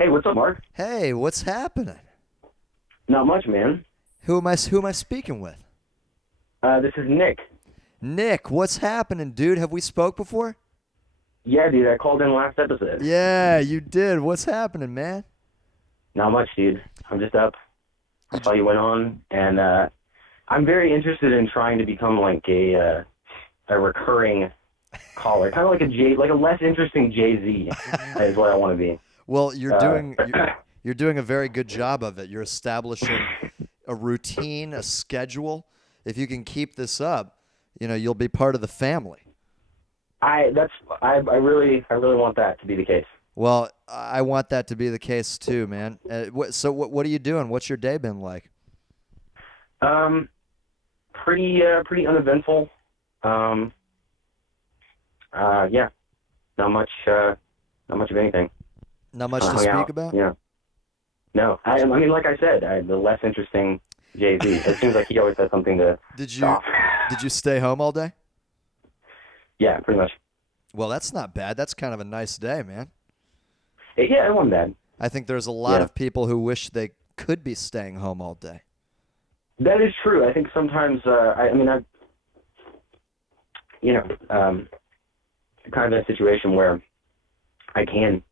Hey, what's up, Marc? Hey, what's happening? Not much, man. Who am I speaking with? This is Nick. Nick, what's happening, dude? Have we spoke before? Yeah, dude, I called in last episode. Yeah, you did. What's happening, man? Not much, dude. I'm just up. I You j- saw you went on, and I'm very interested in trying to become like a recurring caller, kind of like like a less interesting Jay Z, is what I want to be. well, you're Uh, doing you're doing a very good job of it. You're establishing a routine, a schedule. If you can keep this up, you'll be part of the family. I really want that to be the case. Well, I want that to be the case too, man. So what are you doing? What's your day been like? Um, pretty uneventful. Um, yeah, not much of anything. Not Just much kind to of hung speak out. about? Yeah. No, I mean, like I said, the less interesting Jay Z. It seems like he always has something to Did you off. did you stay home all day? Yeah, pretty much. Well, that's not bad. That's kind of a nice day, man. Yeah, it wasn't bad. I think there's a lot Yeah, of people who wish they could be staying home all day. that is true. I think sometimes, I mean, you know, kind of in a situation where I can,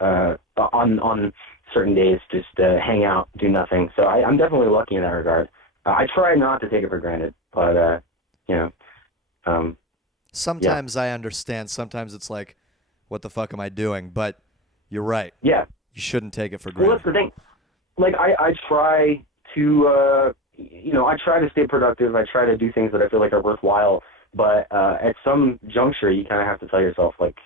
on certain days, just hang out, do nothing. So I'm definitely lucky in that regard. I try not to take it for granted, but you know, um, yeah, Sometimes I understand. Sometimes it's like, what the fuck am I doing? But you're right. yeah. You shouldn't take it for Well, that's granted. the thing. Like I try to I try to stay productive. I try to do things that I feel like are worthwhile. But at some juncture, you kind of have to tell yourself like,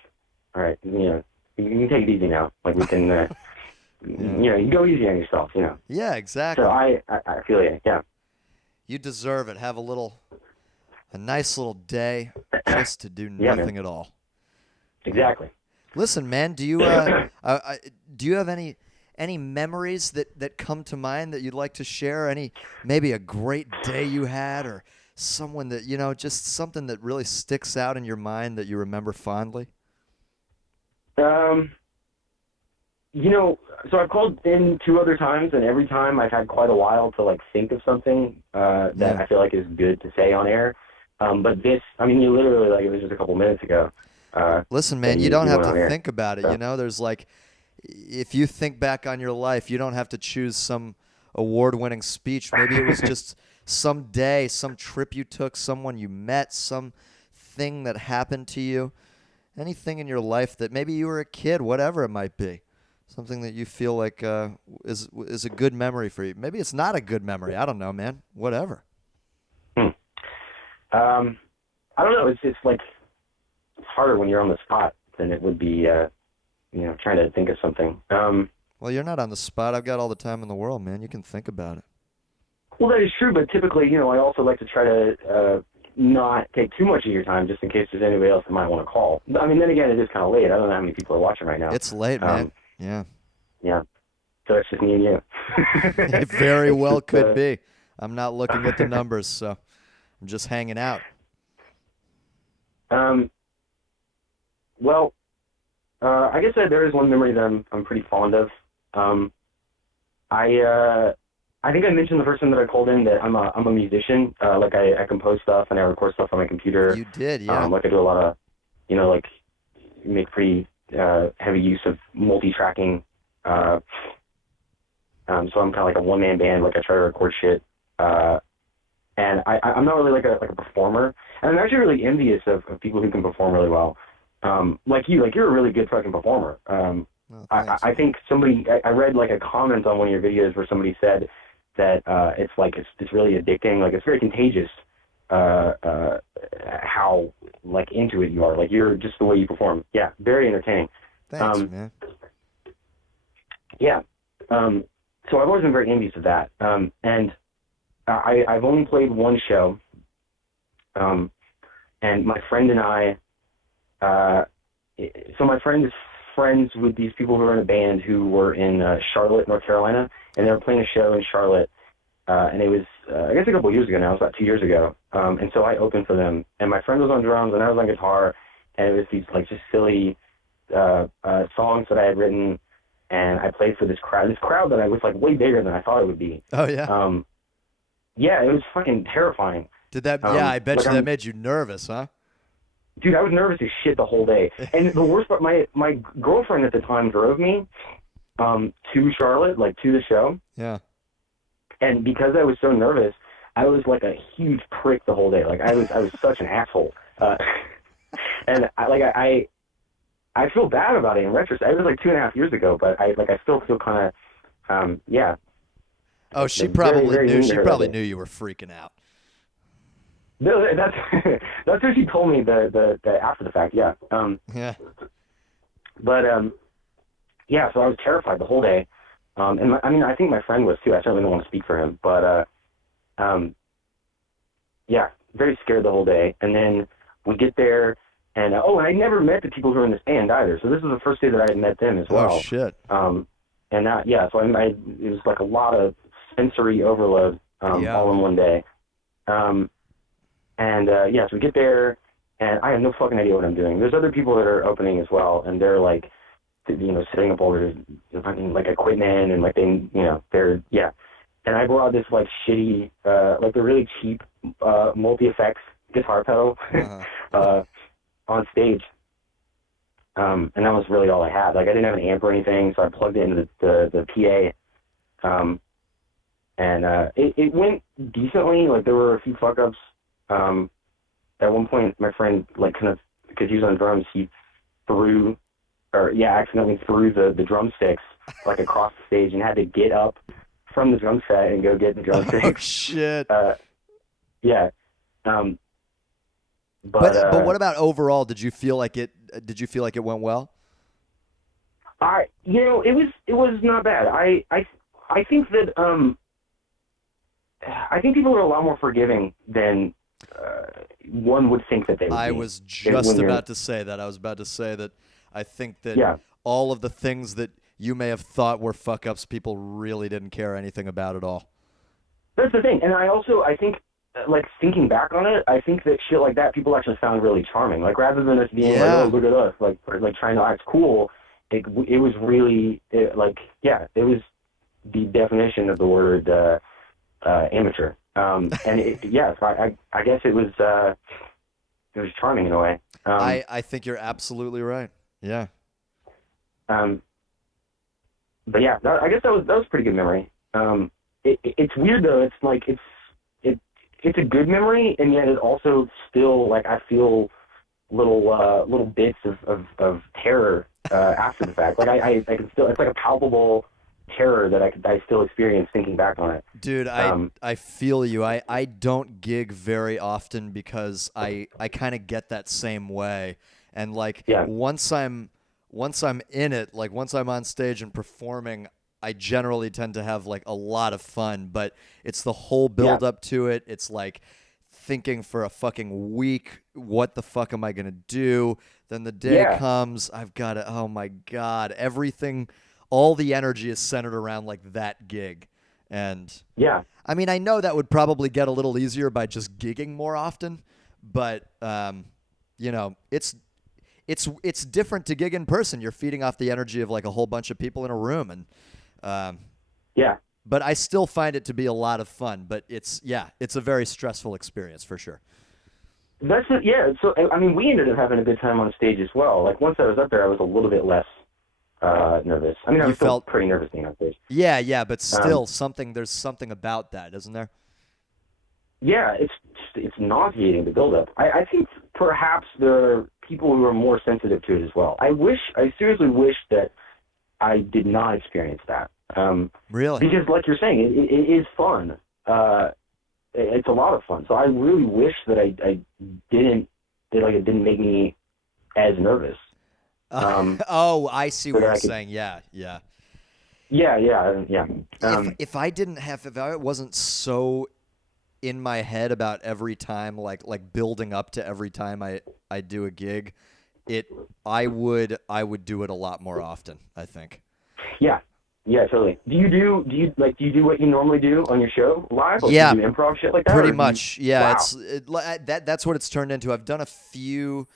all right, you can take it easy now. Like we can, Yeah. you go easy on yourself. Yeah, So exactly. I feel you. Yeah, You deserve it. Have a nice little day just to do yeah, man. nothing at all. Yeah. Exactly. Listen, man, do you have any memories that come to mind that you'd like to share? Any maybe a great day you had, or someone that just something that really sticks out in your mind that you remember fondly? um, so I've called in two other times, and every time I've had quite a while to like think of something that Yeah. I feel like is good to say on air. But this, I mean, you literally like it was just a couple minutes ago Listen, that man, you you don't have went to on air. think about it. So There's like, if you think back on your life, you don't have to choose some award-winning speech. Maybe it was just some day, some trip you took, someone you met, some thing that happened to you, anything in your life that maybe you were a kid, whatever it might be, something that you feel like is a good memory for you. Maybe it's not a good memory. I don't know, man. Whatever. hmm. um, I don't know. It's like it's harder when you're on the spot than it would be, trying to think of something. Well, you're not on the spot. I've got all the time in the world, man. You can think about it. Well, that is true, but typically, I also like to try to not take too much of your time, just in case there's anybody else that might want to call. I mean, then again, it is kind of late. I don't know how many people are watching right now. It's late, man. Um, Yeah. yeah, so it's just me and you. It very It's well just, could be. I'm not looking at the numbers, so I'm just hanging out. um, well, I guess that there is one memory that I'm pretty fond of. Um, I think I mentioned the first time that I called in that I'm a musician. Like I compose stuff and I record stuff on my computer. You did, yeah. Like I do a lot of, like make pretty heavy use of multi-tracking. Uh, so I'm kind of like a one-man band. Like I try to record shit. And I'm not really like a performer. And I'm actually really envious of people who can perform really well. Like you, like you're a really good fucking performer. Oh, I, thanks, I man. think I read like a comment on one of your videos where somebody said that it's like it's really addicting, like it's very contagious. How like into it you are, like you're just the way you perform. Yeah, very entertaining. Thanks, Um, man. yeah. So I've always been very envious of that. And I've only played one show. And my friend and I. So my friend is friends with these people who are in a band who were in Charlotte, North Carolina, and they were playing a show in Charlotte, and it was I guess a couple of years ago now. It was about 2 years ago, and so I opened for them, and my friend was on drums and I was on guitar, and it was these like just silly songs that I had written, and I played for this crowd that I was like way bigger than I thought it would be. Oh yeah. Yeah, it was fucking terrifying. Did that? Yeah, I bet like you that made you nervous, huh? Dude, I was nervous as shit the whole day. And the worst part, my girlfriend at the time drove me to Charlotte, like to the show. Yeah. And because I was so nervous, I was like a huge prick the whole day. Like I was such an asshole. And I feel bad about it in retrospect. It was like 2.5 years ago, but I still feel kind of yeah. Oh, she Like, probably very knew. mean to She her probably that day. knew you were freaking out. No, that's that's what she told me the after the fact. Yeah. Yeah. But yeah. So I was terrified the whole day. And I mean, I think my friend was too. I certainly don't want to speak for him, but yeah, very scared the whole day. And then we get there, and and I never met the people who were in this band either. So this was the first day that I had met them as well. Oh shit. And that, yeah, so it was like a lot of sensory overload all in one day. Yeah, so we get there, and I have no fucking idea what I'm doing. There's other people that are opening as well, and they're like, setting up all their fucking like equipment and like they're yeah. And I brought this like shitty, like the really cheap multi-effects guitar pedal on stage. And that was really all I had. Like I didn't have an amp or anything, so I plugged it into the PA. It went decently. Like there were a few fuck ups. At one point, my friend, like kind of, because he was on drums, he accidentally threw the drumsticks like across the stage and had to get up from the drum set and go get the drumsticks. Oh shit. Yeah. But what about overall? Did you feel like it went well? It was not bad. I think that I think people are a lot more forgiving than one would think that they would be. I was just about to say that. I was about to say that I think that all of the things that you may have thought were fuck-ups, people really didn't care anything about at all. That's the thing. And I think, like, thinking back on it, I think that shit like that people actually found really charming. Like, rather than us being like, oh, look at us, like trying to act cool, it was really, it was the definition of the word amateur. So I guess it was charming in a way. I think you're absolutely right. Yeah. But yeah, I guess that was a pretty good memory. It's weird though. It's like it's a good memory, and yet it also still like I feel little bits of terror after the fact. Like I can still, it's like a palpable terror that I still experience thinking back on it. Dude, I feel you. I don't gig very often because I kind of get that same way. And like once I'm in it, like once I'm on stage and performing, I generally tend to have like a lot of fun, but it's the whole build up to it. It's like thinking for a fucking week, what the fuck am I going to do? Then the day comes, I've got to, oh my God, everything, all the energy is centered around like that gig. And I mean, I know that would probably get a little easier by just gigging more often, but it's different to gig in person. You're feeding off the energy of like a whole bunch of people in a room, and but I still find it to be a lot of fun. But it's a very stressful experience for sure. That's it. Yeah. So I mean, we ended up having a good time on stage as well. Like once I was up there, I was a little bit less nervous. I mean, I was still pretty nervous being on stage. Yeah, but still there's something about that, isn't there? Yeah, it's nauseating, the build-up. I think perhaps there are people who are more sensitive to it as well. I seriously wish that I did not experience that. Really? Because, like you're saying, it is fun. It's a lot of fun. So I really wish that it didn't make me as nervous. I see what you're saying. Yeah. If I wasn't so in my head about every time, like building up to every time I do a gig, I would do it a lot more often, I think. Yeah, totally. Do you do what you normally do on your show live? Like, yeah, do you improv shit like that? Pretty much. Yeah, wow. That's what it's turned into. I've done a few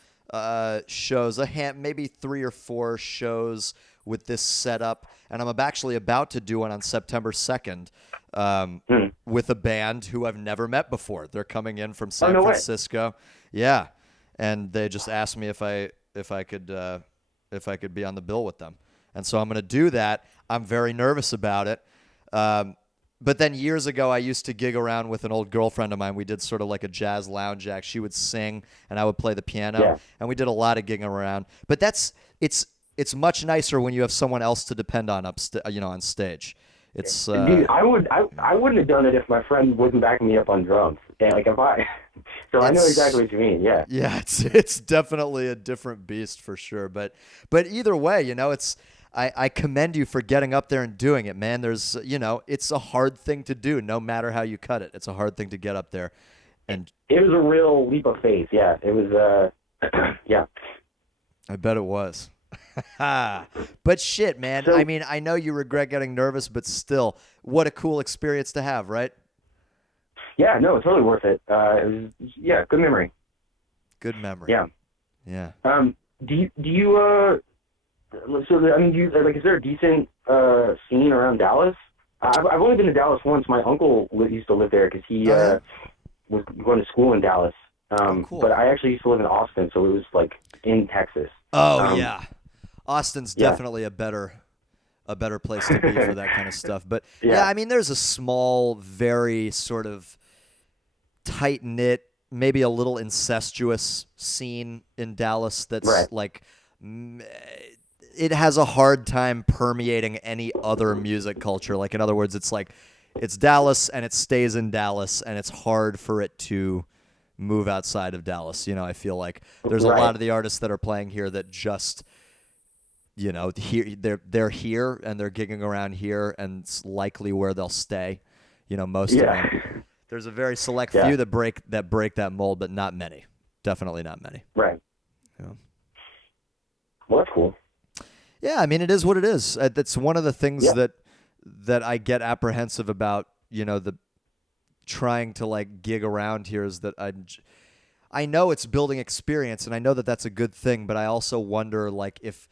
shows, maybe 3 or 4 shows with this setup, and I'm actually about to do one on September 2nd with a band who I've never met before. They're coming in from San Francisco. Yeah, and they just asked me if I could be on the bill with them, and so I'm going to do that. I'm very nervous about it. But then years ago, I used to gig around with an old girlfriend of mine. We did sort of like a jazz lounge act. She would sing, and I would play the piano, and we did a lot of gigging around. But it's much nicer when you have someone else to depend on on stage. It's dude, I wouldn't have done it if my friend wouldn't back me up on drums. Yeah, like if I, so I know exactly what you mean. Yeah. Yeah, it's definitely a different beast for sure. But either way, it's. I commend you for getting up there and doing it, man. There's, it's a hard thing to do, no matter how you cut it. It's a hard thing to get up there, and it was a real leap of faith. Yeah, it was. Yeah. I bet it was. But shit, man. So, I mean, I know you regret getting nervous, but still, what a cool experience to have, right? Yeah, no, it's totally worth it. It was, good memory. Good memory. Yeah. Yeah. Do you So, I mean, is there a decent scene around Dallas? I've only been to Dallas once. My uncle used to live there because he was going to school in Dallas. Cool. But I actually used to live in Austin, so it was like in Texas. Oh yeah, Austin's definitely a better place to be for that kind of stuff. But yeah, I mean, there's a small, very sort of tight knit, maybe a little incestuous scene in Dallas that's like. It has a hard time permeating any other music culture. Like, in other words, it's like it's Dallas and it stays in Dallas, and it's hard for it to move outside of Dallas. I feel like there's a lot of the artists that are playing here that just, here they're here and they're gigging around here, and it's likely where they'll stay. Most of them. There's a very select few that break that mold, but not many. Definitely not many. Right. Yeah. Well, that's cool. Yeah, I mean, it is what it is. That's one of the things that I get apprehensive about, the trying to like gig around here is that I know it's building experience, and I know that that's a good thing, but I also wonder like if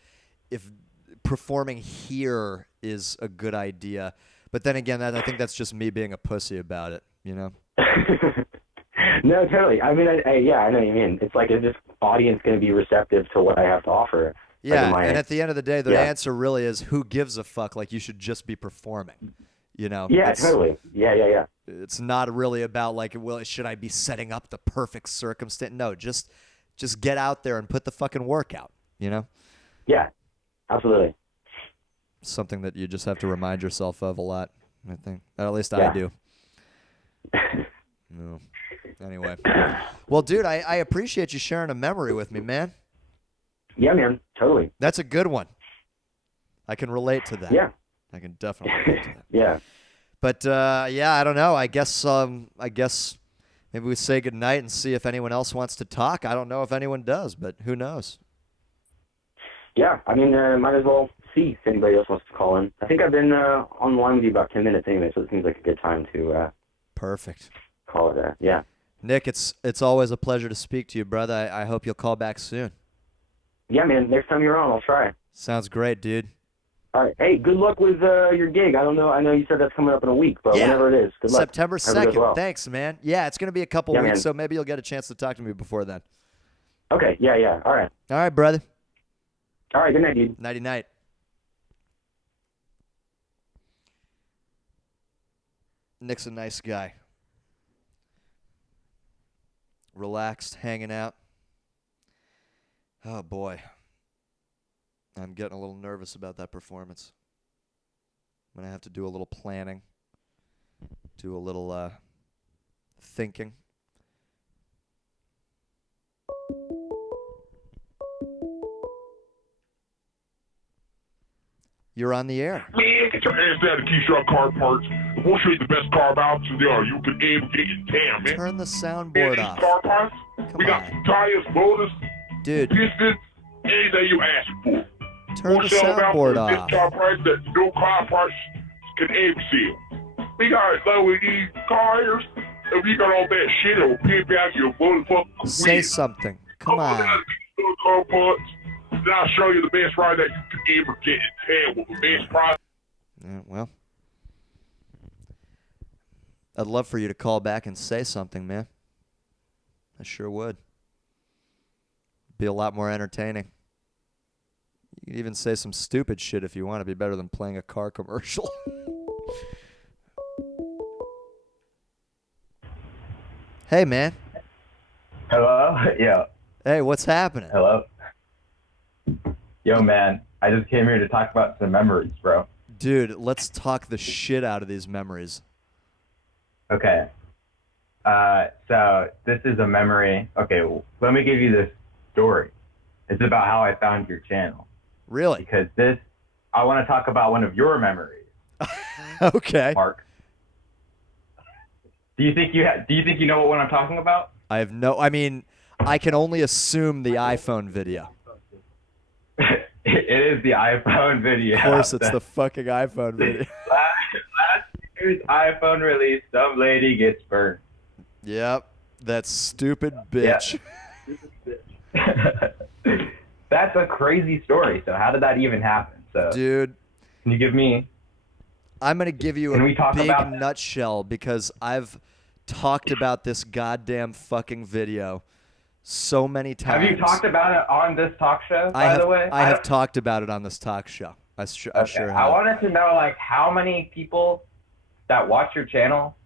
performing here is a good idea. But then again, I think that's just me being a pussy about it, No, totally. I mean, I know what you mean. It's like, is this audience going to be receptive to what I have to offer? Yeah, and at the end of the day, the answer really is, who gives a fuck? Like, you should just be performing, Yeah, totally. Yeah. It's not really about like, well, should I be setting up the perfect circumstance? No, just get out there and put the fucking work out, Yeah, absolutely. Something that you just have to remind yourself of a lot, I think. At least I do. No. Anyway. Well, dude, I appreciate you sharing a memory with me, man. Yeah, man, totally. That's a good one. I can relate to that. Yeah. I can definitely relate to that. Yeah. But I don't know. I guess maybe we say goodnight and see if anyone else wants to talk. I don't know if anyone does, but who knows? Yeah, I mean, might as well see if anybody else wants to call in. I think I've been on the line with you about 10 minutes anyway, so it seems like a good time to perfect. Call it yeah. Nick, it's always a pleasure to speak to you, brother. I hope you'll call back soon. Yeah, man. Next time you're on, I'll try. Sounds great, dude. All right. Hey, good luck with your gig. I don't know. I know you said that's coming up in a week, but whenever it is, good luck. September 2nd. Well. Thanks, man. Yeah, it's going to be a couple weeks, man. So maybe you'll get a chance to talk to me before then. Okay. Yeah. All right. All right, brother. All right. Good night, dude. Nighty-night. Nick's a nice guy. Relaxed, hanging out. Oh, boy. I'm getting a little nervous about that performance. I'm going to have to do a little planning, do a little thinking. You're on the air. Man, get your ass down to Keyshawn Car Parts. We'll show you the best car options there. You can aim get your damn, man. Turn the soundboard these off. Car parts, we got tires, motors, dude, pistons, anything you ask for. Turn the soundboard off. Car price that no car parts can ever sell. We got LED tires. If you got all that shit, it will pimp out your motherfucking Say something. Come on. Car parts. then I'll show you the best ride that you could ever get in town with the best price. Yeah, well, I'd love for you to call back and say something, man. I sure would. Be a lot more entertaining. You can even say some stupid shit if you want to be better than playing a car commercial. Hey, man. Hello? Yeah. Hey, what's happening? Hello? Yo, man. I just came here to talk about some memories, bro. Dude, let's talk the shit out of these memories. Okay. So this is a memory. Okay, let me give you this story. It's about how I found your channel. Really? Because I want to talk about one of your memories. Okay. Mark. Do you think you know what one I'm talking about? I mean, I can only assume the iPhone video. It is the iPhone video. Of course, it's the fucking iPhone video. Last year's iPhone release, some lady gets burned. Yep, that stupid bitch. Yeah. That's a crazy story. So how did that even happen? So, dude, can you give me? I'm gonna give you a big nutshell because I've talked about this goddamn fucking video so many times. Have you talked about it on this talk show? By the way, I have talked about it on this talk show. I sure have. I wanted to know like how many people that watch your channel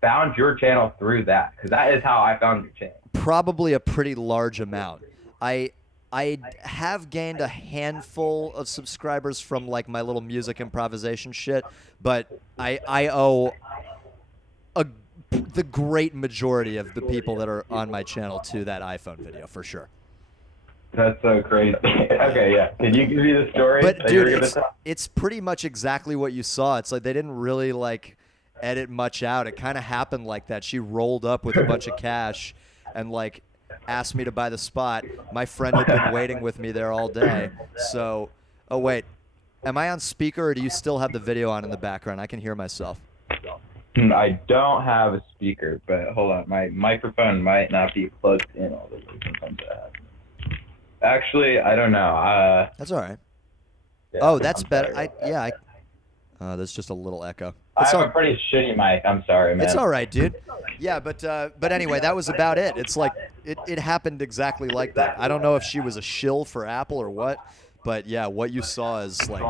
found your channel through that, because that is how I found your channel. Probably a pretty large amount. I have gained a handful of subscribers from like my little music improvisation shit, but I owe the great majority of the people that are on my channel to that iPhone video for sure. That's so crazy. Okay, yeah. Can you give me the story? But dude, it's pretty much exactly what you saw. It's like they didn't really like edit much out. It kind of happened like that. She rolled up with a bunch of cash and like asked me to buy the spot. My friend had been waiting with me there all day. So, oh wait, am I on speaker or do you still have the video on in the background? I can hear myself. I don't have a speaker, but hold on. My microphone might not be plugged in all the way. Sometimes that happens. Actually, I don't know. That's all right. Yeah, oh, that's I'm better. sorry. There's just a little echo. I have a pretty shitty mic. I'm sorry, man. It's all right, dude. Yeah, but anyway, that was about it. It's like it happened exactly like that. I don't know if she was a shill for Apple or what, but yeah, what you saw is like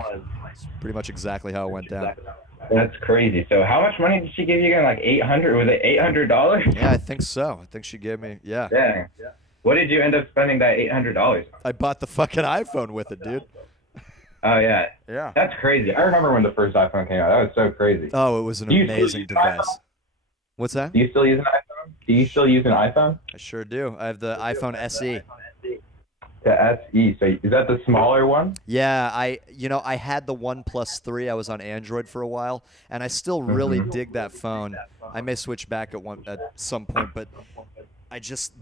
pretty much exactly how it went down. That's crazy. So how much money did she give you again? Like $800? Was it $800? Yeah, I think so. I think she gave me, yeah. Dang. What did you end up spending that $800 on? I bought the fucking iPhone with it, dude. Oh, yeah. Yeah. That's crazy. I remember when the first iPhone came out. That was so crazy. Oh, it was an amazing device. What's that? Do you still use an iPhone? Do you still use an iPhone? I sure do. I have the iPhone SE. The SE. So is that the smaller one? Yeah, I had the OnePlus 3. I was on Android for a while, and I still really dig that phone. I may switch back at some point, but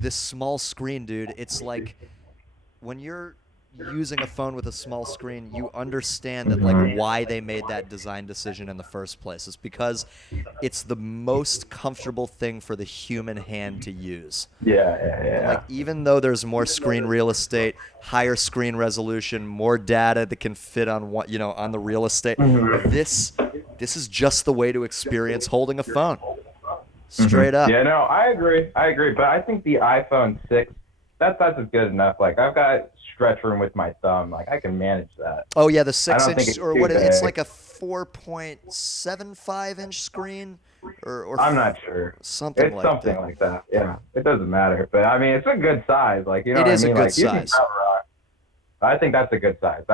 this small screen, dude, it's like when you're using a phone with a small screen, you understand that like why they made that design decision in the first place. It's because it's the most comfortable thing for the human hand to use. Yeah. Like even though there's more screen real estate, higher screen resolution, more data that can fit on on the real estate, this is just the way to experience holding a phone. Straight up. Yeah, no, I agree. But I think the iPhone 6, that's good enough. Like I've got stretch room with my thumb. Like I can manage that. Oh yeah, the 6-inch or what? It's big. like a 4.75-inch screen, or I'm not sure. Something it's like something that. like that. Yeah, it doesn't matter. But I mean, it's a good size. Like It is a good like, size. I think that's a good size.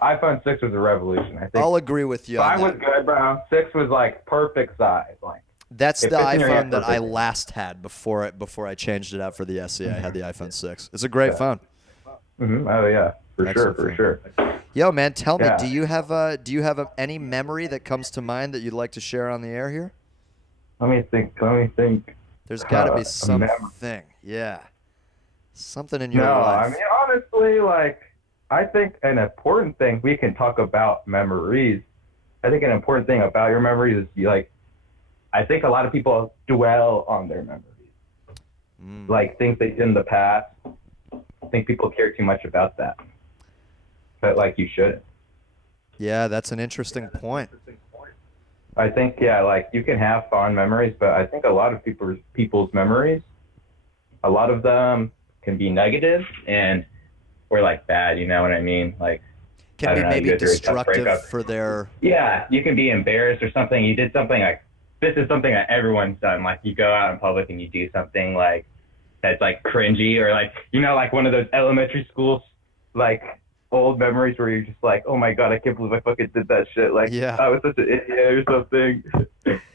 iPhone 6 was a revolution. I think. I'll agree with you. 5 was good, bro. 6 was like perfect size. Like that's the iPhone that I last had before I changed it out for the SE. I had the iPhone 6. It's a great phone. Oh yeah, for sure. Yo, man, tell me, do you have any memory that comes to mind that you'd like to share on the air here? Let me think. There's got to be something. Yeah, something in your life. I mean, honestly, like I think an important thing we can talk about memories. I think an important thing about your memories is I think a lot of people dwell on their memories, like things they did in the past. I think people care too much about that. but like you shouldn't. Yeah, that's an interesting point. I think, yeah, like you can have fond memories, but I think a lot of people's memories, a lot of them can be negative and or like bad. You know what I mean? Like Can I be don't know, you maybe go through a tough destructive breakup. for their. Yeah, you can be embarrassed or something. You did something like this is something that everyone's done. Like you go out in public and you do something like that's like cringy or like like one of those elementary schools like old memories where you're just like, oh my god, I can't believe I fucking did that shit. Like Yeah. I was such an idiot or something.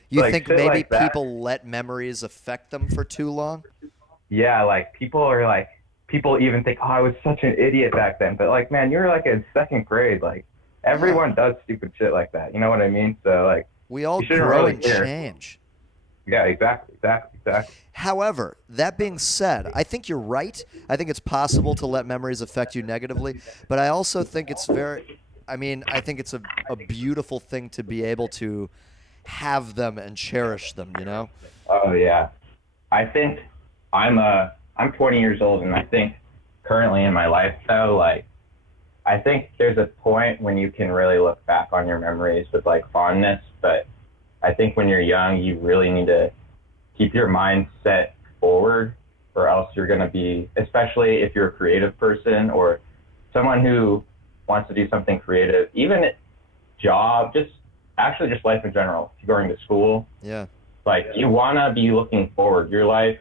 You Like think shit maybe like that. people let memories affect them for too long? Yeah, like people even think, oh, I was such an idiot back then. But like, man, you were like in second grade. Like everyone does stupid shit like that. You know what I mean? So like, We all you shouldn't grow really and care. change. Yeah, exactly. However, that being said, I think you're right. I think it's possible to let memories affect you negatively, but I also think it's I think it's a beautiful thing to be able to have them and cherish them, you know? Oh yeah. I think I'm 20 years old, and I think currently in my life though, like I think there's a point when you can really look back on your memories with like fondness, but I think when you're young, you really need to keep your mind set forward, or else you're going to be, especially if you're a creative person or someone who wants to do something creative, even job, just life in general. If you're going to school, Yeah. like you want to be looking forward. Your life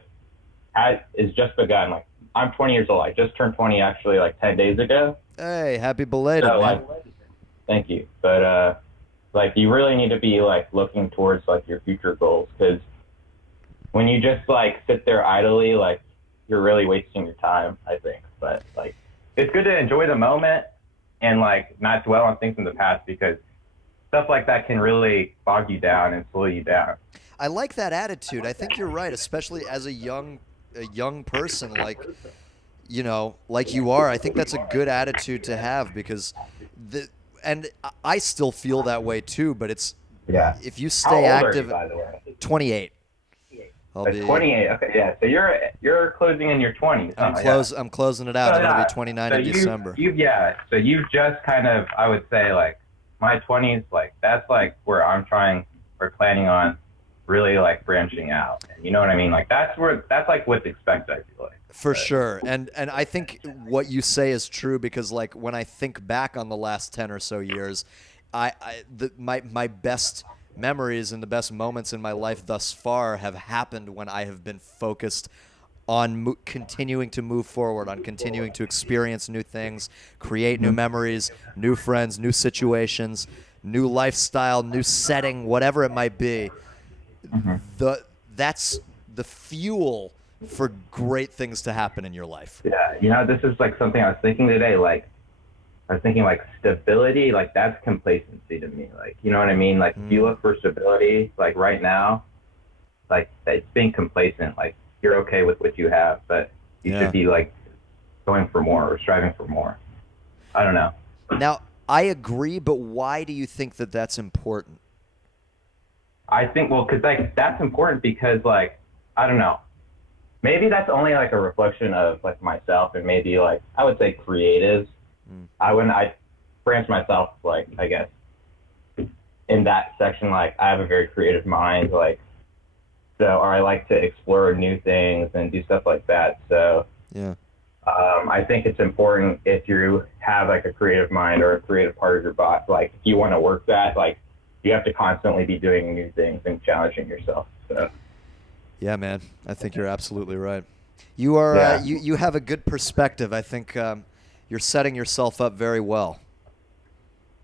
is just begun. Like I'm 20 years old. I just turned 20 actually like 10 days ago. Hey, happy belated, So man. like, thank you. But like you really need to be like looking towards like your future goals, because when you just like sit there idly, like you're really wasting your time, I think. But like it's good to enjoy the moment and like not dwell on things in the past, because stuff like that can really bog you down and slow you down. I like that attitude. I think you're right, especially as a young person like you are. I think that's a good attitude to have because and I still feel that way too, but it's Yeah. if you How stay old are active. you, by the way? 28. I'll be 28. Okay, yeah. So you're closing in your 20s. I'm Huh? I'm closing it out. So, I'm gonna yeah. be 29 So in December. So you've just kind of, I would say, like my 20s, like that's like where I'm trying or planning on really like branching out. You know what I mean? Like that's like what's expected, I feel like. For sure. And I think what you say is true because like when I think back on the last 10 or so years, my best memories and the best moments in my life thus far have happened when I have been focused on continuing to move forward, on continuing to experience new things, create new memories, new friends, new situations, new lifestyle, new setting, whatever it might be. That's the fuel for great things to happen in your life. Yeah, this is like something I was thinking today. Like I was thinking like stability, like that's complacency to me. Like, you know what I mean? Like if you look for stability, like right now, like it's being complacent. Like you're okay with what you have, but you should be like going for more or striving for more. I don't know. Now, I agree, but why do you think that that's important? I think, well, because like that's important because like, I don't know. Maybe that's only like a reflection of like myself and maybe like, I would say creatives. I branch myself, like, I guess, in that section, like, I have a very creative mind, like, so, or I like to explore new things and do stuff like that, so, Yeah. I think it's important if you have, like, a creative mind or a creative part of your body, like, if you want to work that, like, you have to constantly be doing new things and challenging yourself, so. Yeah, man, I think you're absolutely right. You are, you have a good perspective, I think, you're setting yourself up very well.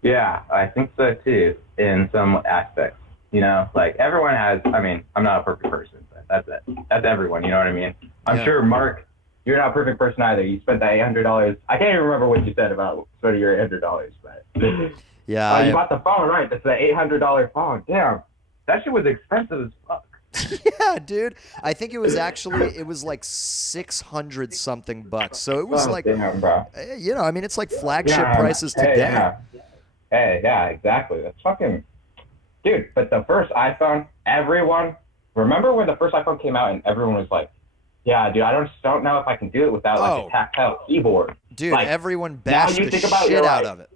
Yeah, I think so too, in some aspects. You know, like everyone has, I mean, I'm not a perfect person, but that's it. That's everyone, you know what I mean? I'm sure, Mark, you're not a perfect person either. You spent that $800. I can't even remember what you said about spending your $800, but yeah, you bought the phone, right? That's the $800 phone. Damn, that shit was expensive as fuck. Yeah, dude. I think it was like 600 something bucks. So it was damn, bro. You know, I mean, it's like flagship prices today. Yeah, exactly. That's fucking, dude. But the first iPhone, remember when the first iPhone came out and everyone was like Yeah, dude, I don't know if I can do it without like Oh. a tactile keyboard. Dude, Like, everyone now bashed you the think about shit your out life. of it.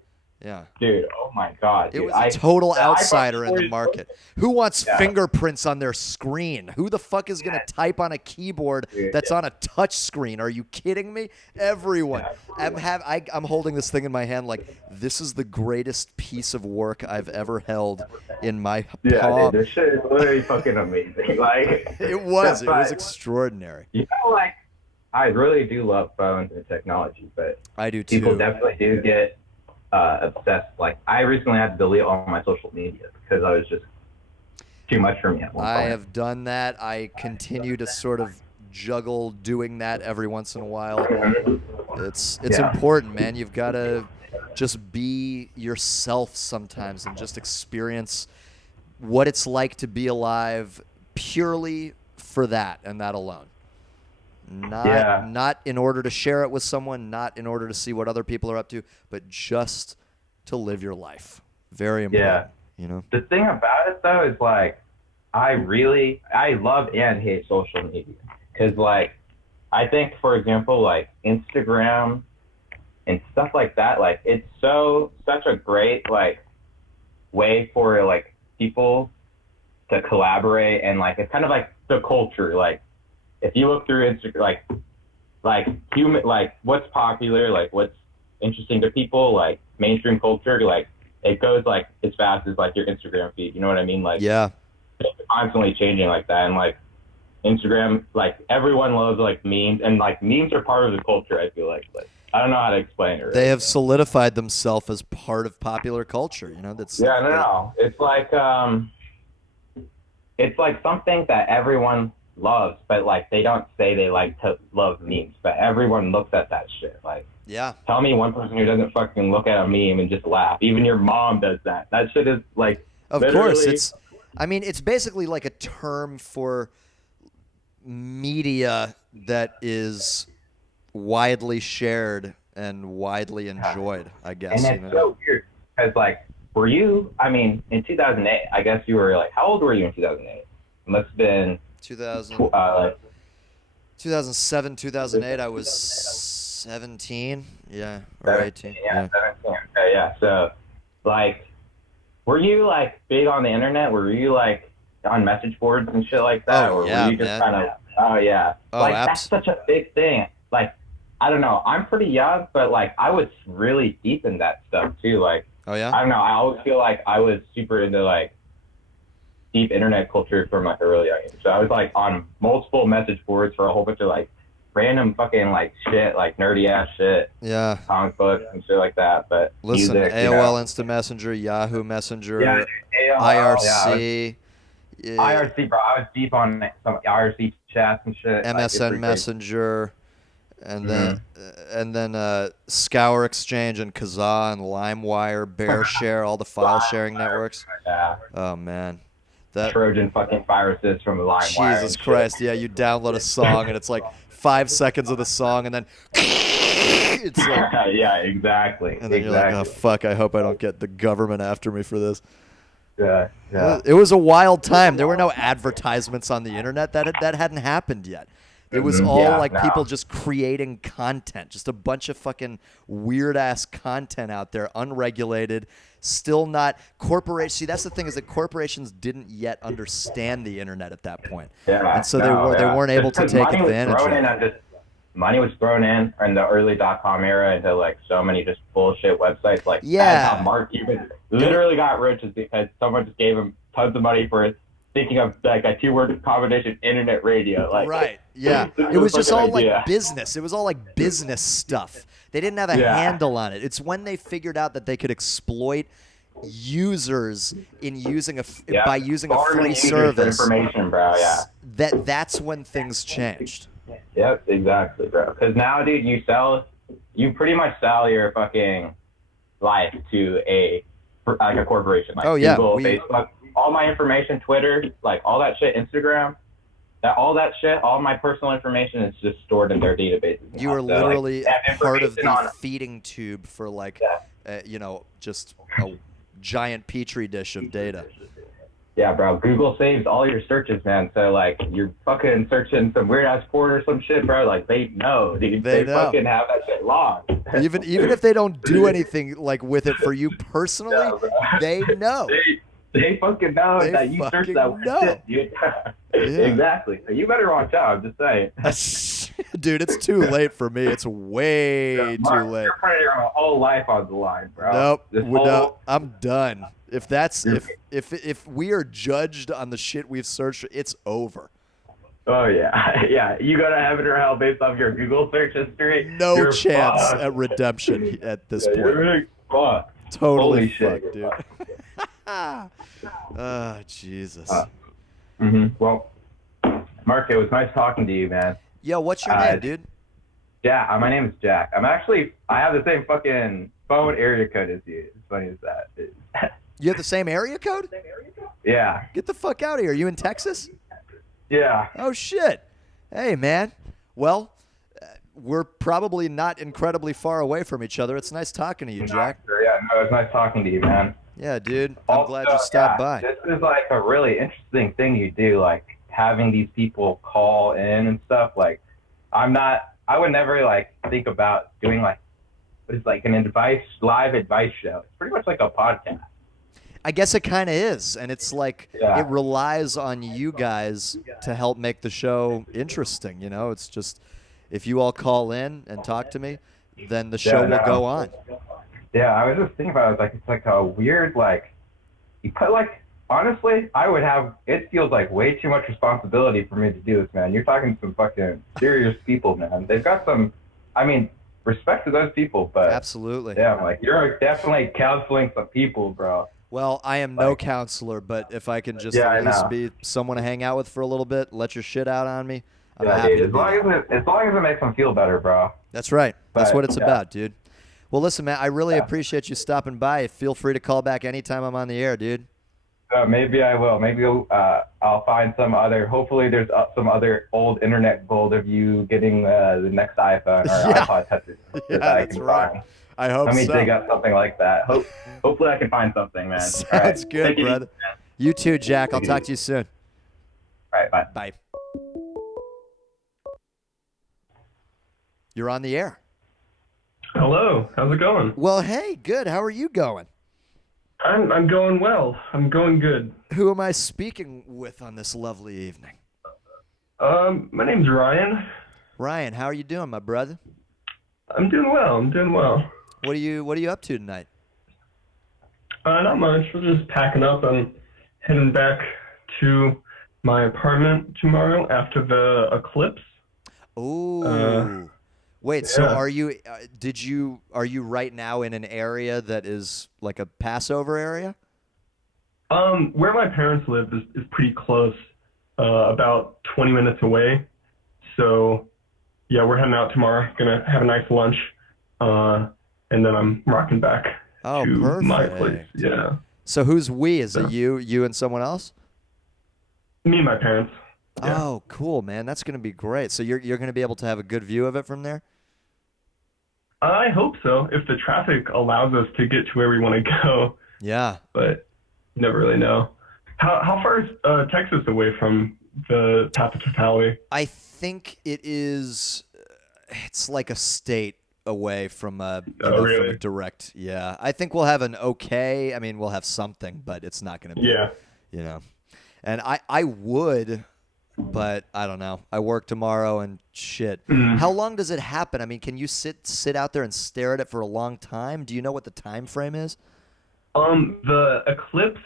Yeah. Dude, oh my god, It dude. was a total the iPhone outsider in the keyboard is- market. Who wants Yeah. fingerprints on their screen? Who the fuck is going to type on a keyboard Dude, that's on a touch screen? Are you kidding me? Everyone. I'm holding this thing in my hand like this is the greatest piece of work I've ever held in my Yeah, palm. dude, this shit is literally fucking amazing. Like, It was but, extraordinary. you know, like, I really do love phones and technology, but I do too. people definitely do get obsessed. Like, I recently had to delete all my social media because I was just too much for me at one point. I have done that. I continue to sort of juggle doing that every once in a while. It's Yeah. important, man. You've got to just be yourself sometimes and just experience what it's like to be alive purely for that and that alone. Not in order to share it with someone, not in order to see what other people are up to, but just to live your life. Very important. Yeah. You know? The thing about it though is like, I love and hate social media because like, I think for example like Instagram and stuff like that, like it's such a great like way for like people to collaborate and like it's kind of like the culture. Like if you look through Instagram, like human, like what's popular, like what's interesting to people, like mainstream culture, like it goes like as fast as like your Instagram feed. You know what I mean? Like Yeah. it's constantly changing like that, and like Instagram, like everyone loves like memes, and like memes are part of the culture. I feel like I don't know how to explain it. Really. They have solidified themselves as part of popular culture. You know, that's No. It's like something that everyone loves, but like they don't say they like to love memes, but everyone looks at that shit. Like, yeah. tell me one person who doesn't fucking look at a meme and just laugh. Even your mom does that. That shit is like. Of course, it's basically like a term for media that is widely shared and widely enjoyed, I guess. And it's so weird because like, were you? I mean, in 2008, I guess you were like, how old were you in 2008? It must have been 2007, 2008. I was 17, yeah, or 18. Yeah, 17. Okay, yeah. So, like, were you like big on the internet? Were you like on message boards and shit like that, Oh, or yeah, were you just man. kind of? Oh yeah. Oh, like that's such a big thing. Like, I don't know. I'm pretty young, but like I was really deep in that stuff too. Like, Oh yeah. I don't know. I always feel like I was super into like deep internet culture from like a really young age. So I was like on multiple message boards for a whole bunch of like random fucking like shit, like nerdy ass shit, Yeah. comic books and shit like that. But Listen, music, AOL Instant Messenger, Yahoo Messenger, yeah, dude, AOL, IRC, IRC, bro. I was deep on some IRC chats and shit. Like, it's MSN pretty Messenger, and then Scour Exchange and Kazaa and LimeWire, BearShare, all the file sharing networks. crazy. Yeah. Oh man, that Trojan fucking viruses from the LimeWire. Jesus Christ! Yeah, you download a song and it's like 5 seconds of the song, and then it's like, yeah, exactly. and then you're like, oh fuck! I hope I don't get the government after me for this. Yeah. It was a wild time. There were no advertisements on the internet. That hadn't happened yet. It was all people just creating content, just a bunch of fucking weird ass content out there, unregulated, still not corporations. See, that's the thing, is that corporations didn't yet understand the internet at that point. Yeah, and so they weren't able to take advantage of it. Money was thrown in the early .com era into like so many just bullshit websites. Like Yeah. that's how Marc even literally got rich, is because someone just gave him tons of money for thinking of like a 2-word combination, internet radio. Like, Right. Yeah. It was just all like business. It was all like business stuff. They didn't have a handle on it. It's when they figured out that they could exploit users in using by using a free service. Information, bro. Yeah. That's when things changed. Yep, exactly, bro. Because now, dude, you pretty much sell your fucking life to a corporation, like Google, Facebook, all my information, Twitter, like all that shit, Instagram, all that shit, all my personal information is just stored in their databases. You are literally part of the feeding tube for like, just a giant petri dish of data. Yeah, bro. Google saves all your searches, man. So like, you're fucking searching some weird ass porn or some shit, bro. Like they know, dude. They They know. fucking have that shit logged. Even if they don't do anything like with it for you personally, Yeah, bro. they know. They fucking know They that you search fucking that weird know. shit, dude. Yeah. Exactly. So you better watch out. I'm just saying. Dude, it's too late for me. It's way Mark, too late. You're putting your whole life on the line, bro. Nope. This No, whole- I'm done. If if we are judged on the shit we've searched, it's over. Oh yeah, yeah. You go to heaven or hell based off your Google search history. No You're chance fucked. at redemption at this Yeah, point. you're fucked. Totally Holy shit, fucked, you're dude. Oh, Jesus. Well, Mark, it was nice talking to you, man. Yo, what's your name, dude? Yeah, my name is Jack. I have the same fucking phone area code as you. As funny as that. You have the same area code? Yeah. Get the fuck out of here. Are you in Texas? Yeah. Oh, shit. Hey, man. Well, we're probably not incredibly far away from each other. It's nice talking to you, Jack. Yeah, no, it was nice talking to you, man. Yeah, dude. I'm Also, glad you stopped yeah, by. This is like a really interesting thing you do, like having these people call in and stuff. Like, I would never like think about doing like, it's like an live advice show. It's pretty much like a podcast. I guess it kind of is, and it's like Yeah. it relies on you guys to help make the show interesting. You know, it's just if you all call in and talk to me, then the show will go on. Yeah, I was just thinking about it. It's like a weird, like, you put like, honestly, it feels like way too much responsibility for me to do this, man. You're talking to some fucking serious people, man. They've got respect to those people, but Absolutely. yeah, like, you're definitely counseling some people, bro. Well, I am no counselor, but if I can just Yeah, at I least know. be someone to hang out with for a little bit, let your shit out on me, I'm Yeah, happy dude, to as be long there. as it makes them feel better, bro. That's right. That's But, what it's yeah. about, dude. Well, listen, man, I really appreciate you stopping by. Feel free to call back anytime I'm on the air, dude. Maybe I will. Maybe I'll find some other. Hopefully, there's some other old internet gold of you getting the next iPhone or Yeah. iPod Touches Yeah, that I that's can right. find. I hope Let me so. dig up something like that. Hopefully, I can find something, man. All Sounds right. good, Take it brother. easy, man. You too, Jack. I'll Take it talk easy. to you soon. All right, bye. Bye. You're on the air. Hello, how's it going? Well, hey, good. How are you going? I'm going well. I'm going good. Who am I speaking with on this lovely evening? My name's Ryan. Ryan, how are you doing, my brother? I'm doing well. I'm doing well. What are you up to tonight? Not much. We're just packing up. I'm heading back to my apartment tomorrow after the eclipse. Ooh. Wait, so yeah. are you are you right now in an area that is like a Passover area? Where my parents live is pretty close, about 20 minutes away. So, yeah, we're heading out tomorrow. Gonna have a nice lunch, and then I'm rocking back Oh, to my perfect. place. Yeah, So who's we? Is it you and someone else? me and my parents. Yeah. Oh, cool, man. That's going to be great. So you're going to be able to have a good view of it from there? I hope so, if the traffic allows us to get to where we want to go, Yeah. but you never really know. How far is Texas away from the path of totality? I think it's like a state away from from a really? direct. Yeah. I think we'll have I mean, we'll have something, but it's not going to be, Yeah. you know. And I would, but I don't know. I work tomorrow and shit. How long does it happen? I mean, can you sit out there and stare at it for a long time? Do you know what the time frame is? The eclipse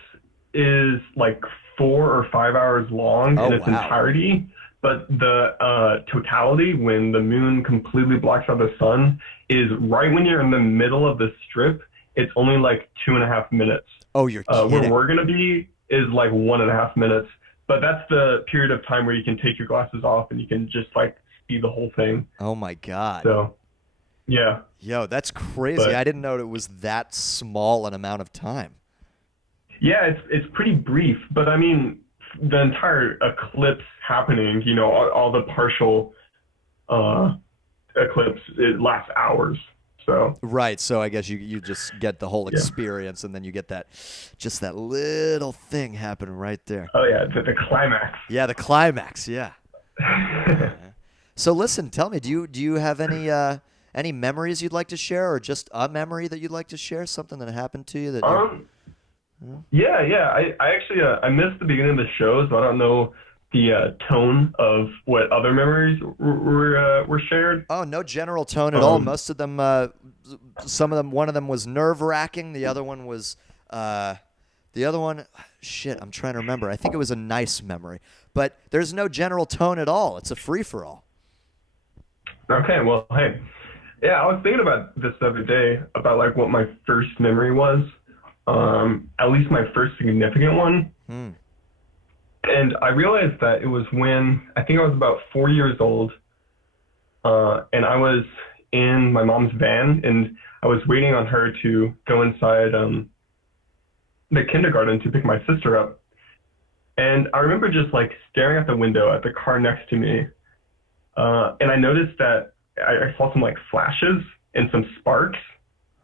is like 4 or 5 hours long in its wow. entirety, but the totality, when the moon completely blocks out the sun, is right when you're in the middle of the strip. It's only like 2.5 minutes. Oh, you're kidding. Where we're gonna be is like 1.5 minutes, but that's the period of time where you can take your glasses off and you can just like see the whole thing. Oh my God. So, yeah. Yo, that's crazy. But- I didn't know it was that small an amount of time. Yeah, it's pretty brief, but I mean, the entire eclipse happening, you know, all the partial eclipse, it lasts hours. So Right. So I guess you just get the whole Yeah. experience, and then you get that little thing happening right there. oh yeah, the climax. Yeah, the climax. Yeah. So listen, tell me, do you have any memories you'd like to share, or just a memory that you'd like to share? Something that happened to you that you're. Yeah. I actually I missed the beginning of the show, so I don't know the tone of what other memories were shared. Oh, no general tone at all. Um, Most of them, some of them, one of them was nerve-wracking. The other one was, shit, I'm trying to remember. I think it was a nice memory. But there's no general tone at all. It's a free-for-all. Okay, well, hey, yeah, I was thinking about this the other day about like what my first memory was, at least my first significant one. And I realized that it was when I think I was about 4 years old, and I was in my mom's van, and I was waiting on her to go inside the kindergarten to pick my sister up. And I remember just like staring at the window at the car next to me, and I noticed that I saw some like flashes and some sparks,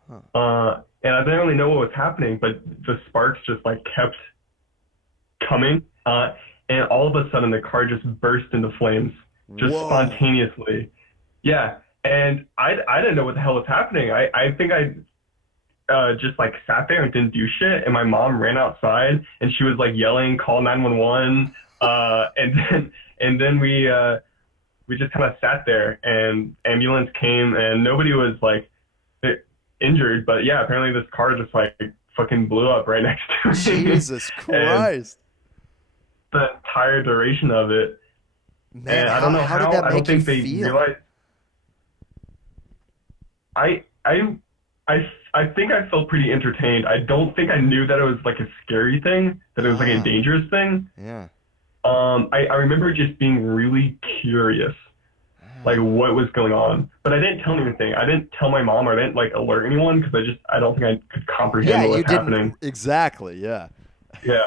and I didn't really know what was happening, but the sparks just like kept coming. And all of a sudden the car just burst into flames, just Whoa. spontaneously. Yeah. And I didn't know what the hell was happening. I think I just like sat there and didn't do shit. And my mom ran outside and she was like yelling, call 911. And then we just kind of sat there, and ambulance came, and nobody was like injured. But yeah, apparently this car just like fucking blew up right next to me. Jesus Christ. The entire duration of it. Man, And I don't know how did that I make don't you think they feel? realized. I think I felt pretty entertained. I don't think I knew that it was like a scary thing, that it was like a dangerous thing. Yeah. I remember just being really curious, like what was going on. But I didn't tell anything. I didn't tell my mom, or I didn't like alert anyone, because I don't think I could comprehend what was happening. Exactly, yeah. Yeah.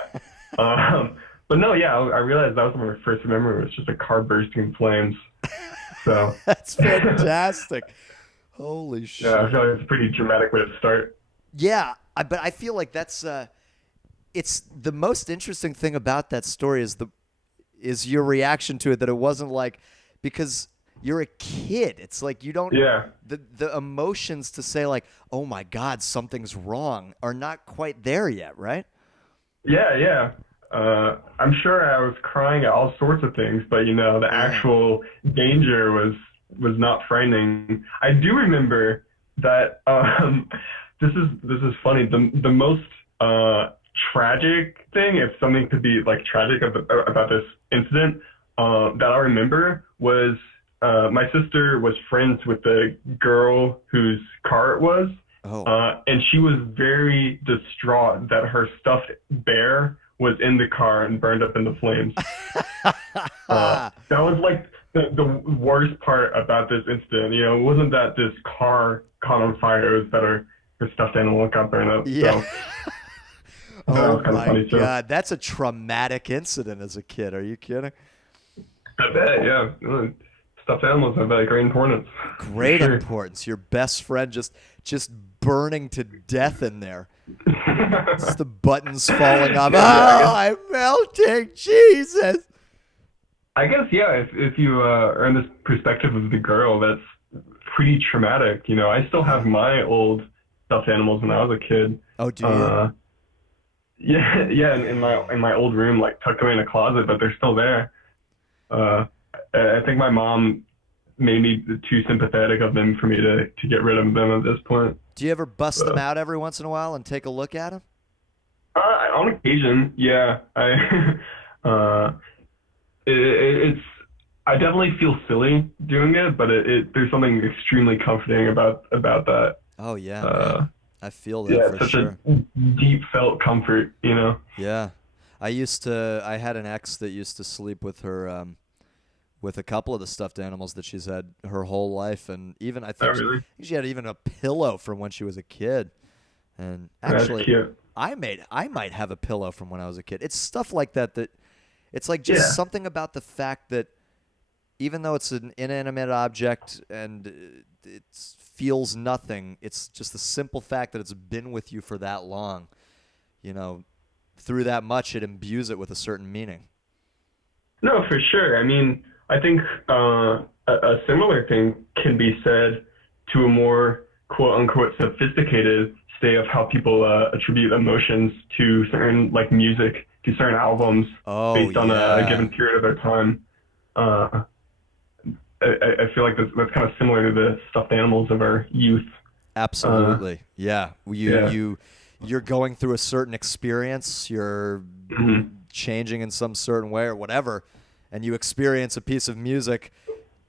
But no, yeah, I realized that was my first memory. It was just a car bursting in flames. So That's fantastic. Holy shit. yeah, I feel like it's a pretty dramatic way to start. Yeah, but I feel like that's it's the most interesting thing about that story is your reaction to it, that it wasn't like, because you're a kid. It's like you don't the emotions to say like, "Oh my god, something's wrong," are not quite there yet, right? Yeah. I'm sure I was crying at all sorts of things, but the actual danger was not frightening. I do remember that this is funny. The most tragic thing, if something could be like tragic about this incident, that I remember was my sister was friends with the girl whose car it was. And she was very distraught that her stuffed bear was in the car and burned up in the flames. That was like the worst part about this incident. It wasn't that this car caught on fire, it was that her stuffed animal got burned up. Yeah. So, Oh that was my funny too. god, that's a traumatic incident as a kid. Are you kidding? I bet, yeah. Stuffed animals have great importance. Great Sure. importance. Your best friend just burning to death in there. Just the buttons falling off. I'm melting. Jesus. I guess, yeah, if you are in this perspective of the girl, that's pretty traumatic. I still have my old stuffed animals when I was a kid. Oh, do you? Yeah, in my old room, like tucked away in a closet, but they're still there. I think my mom made me too sympathetic of them for me to get rid of them at this point. Do you ever bust them out every once in a while and take a look at them? On occasion, yeah. It's I definitely feel silly doing it, but there's something extremely comforting about that. Oh yeah, man. I feel that Yeah, for such sure. a deep felt comfort, Yeah, I had an ex that used to sleep with her, with a couple of the stuffed animals that she's had her whole life, and even I think she had even a pillow from when she was a kid. And actually, that's cute. I might have a pillow from when I was a kid. It's stuff like that it's like just something about the fact that even though it's an inanimate object and it feels nothing, it's just the simple fact that it's been with you for that long. You know, through that much, it imbues it with a certain meaning. No, for sure. I mean, I think a similar thing can be said to a more quote unquote sophisticated state of how people attribute emotions to certain like music, to certain albums based on a given period of their time. I feel like that's kind of similar to the stuffed animals of our youth. Absolutely. Yeah. Yeah. You're going through a certain experience, you're changing in some certain way or whatever, and you experience a piece of music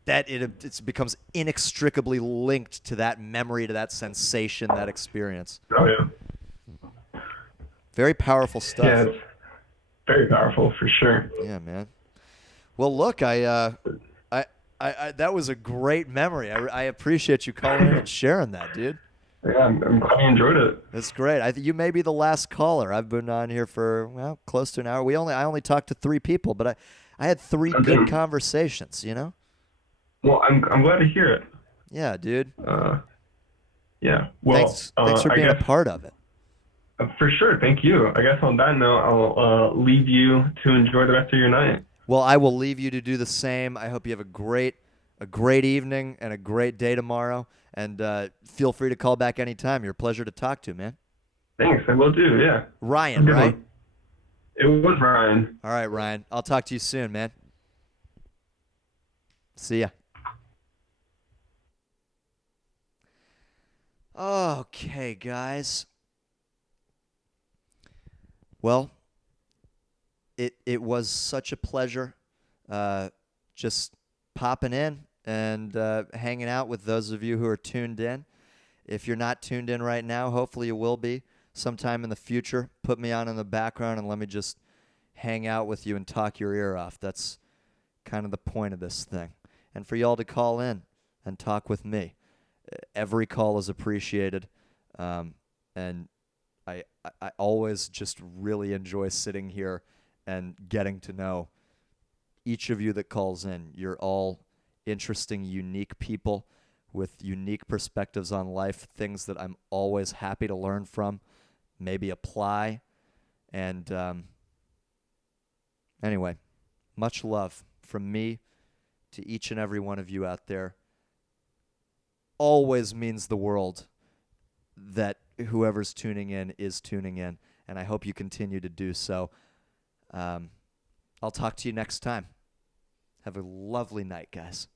that it becomes inextricably linked to that memory, to that sensation, that experience. Oh yeah. Very powerful stuff. Yeah, it's very powerful for sure. Yeah, man. Well, look, I that was a great memory. I appreciate you calling in and sharing that, dude. Yeah, I'm glad you enjoyed it. That's great. You may be the last caller. I've been on here for close to an hour. I only talked to 3 people, but I had 3 good conversations. You know. Well, I'm glad to hear it. Yeah, dude. Yeah. Well, thanks for being a part of it. For sure. Thank you. I guess on that note, I'll leave you to enjoy the rest of your night. Well, I will leave you to do the same. I hope you have a great evening and a great day tomorrow. And feel free to call back anytime. You're a pleasure to talk to, man. Thanks. I will do. Yeah. Ryan, right? One. It was Ryan. All right, Ryan. I'll talk to you soon, man. See ya. Okay, guys. Well, it was such a pleasure just popping in and hanging out with those of you who are tuned in. If you're not tuned in right now, hopefully you will be sometime in the future. Put me on in the background and let me just hang out with you and talk your ear off. That's kind of the point of this thing. And for y'all to call in and talk with me. Every call is appreciated. And I always just really enjoy sitting here and getting to know each of you that calls in. You're all interesting, unique people with unique perspectives on life, things that I'm always happy to learn from, maybe apply. And anyway, much love from me to each and every one of you out there. Always means the world that whoever's tuning in is tuning in, and I hope you continue to do so. I'll talk to you next time. Have a lovely night, guys.